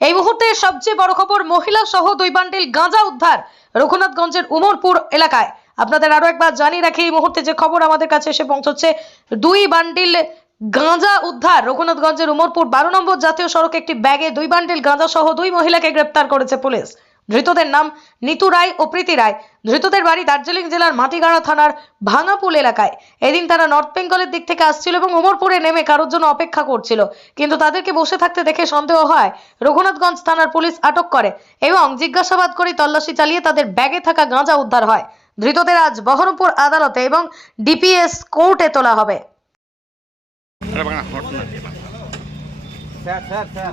এই মুহূর্তে সবচেয়ে বড় খবর মহিলা সহ দুই বান্ডিল গাঁজা উদ্ধার রঘুনাথগঞ্জের উমরপুর এলাকায়। আপনাদের আরও একবার জানিয়ে রাখি, এই মুহূর্তে যে খবর আমাদের কাছে এসে পৌঁছচ্ছে, দুই বান্ডিল গাঁজা উদ্ধার রঘুনাথগঞ্জের উমরপুর বারো নম্বর জাতীয় সড়কে একটি ব্যাগে দুই বান্ডিল গাঁজা সহ দুই মহিলাকে গ্রেপ্তার করেছে পুলিশ। ধৃতদের নাম নিতু রায় ও প্রীতি রায়। ধৃতদের বাড়ি দার্জিলিং জেলার মাটিগাড়া থানার ভাঙাপুল এলাকায়। এদিন তারা নর্থ বেঙ্গলের দিক থেকে আসছিল এবং ওমরপুরে নেমে কারোর জন্য অপেক্ষা করছিল। কিন্তু তাদেরকে বসে থাকতে দেখে সন্দেহ হয় রঘুনাথগঞ্জ থানার পুলিশ আটক করে এবং জিজ্ঞাসাবাদ করে তল্লাশি চালিয়ে তাদের ব্যাগে থাকা গাঁজা উদ্ধার হয়। ধৃতদের আজ বহরমপুর আদালতে এবং ডিপিএস কোর্টে তোলা হবে। Sir sir sir.